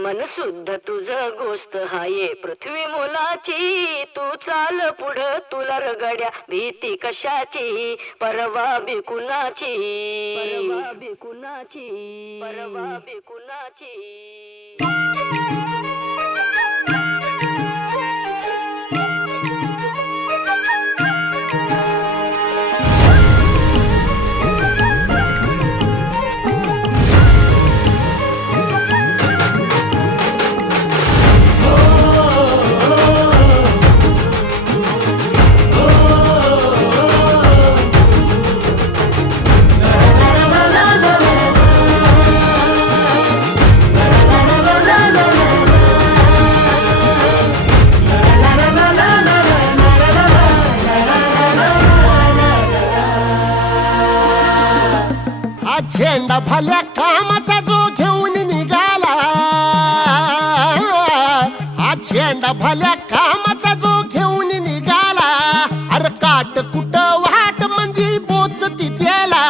मन शुद्ध तुझ गोष्ट हाये पृथ्वी मोलाची, तू चाल पुढं तुला रगड्या भीती कशाची, परवा बिकुनाची, परवा बिकुनाची, परवा बिकुनाची. झेंडा भल्या कामाचा जो घेऊन निघाला, हा झेंडा भल्या कामाचा जो घेऊन निघाला, अरे काट कुट वाट म्हणजे पोचती त्याला,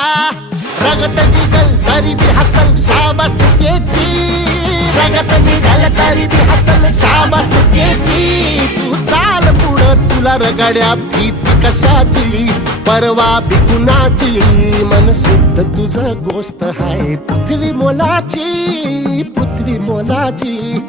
रगत निघल तरी बी हसल शाबास त्याची, रगत निघल तरी बी हसल शाबास त्याची. तू चाल पुढं तुला रगड्या भीती कशाची, परवा बिकुनाची. मन शुद्ध तुझ गोष्ट हाय पृथ्वी मोलाची, पृथ्वी मोलाची.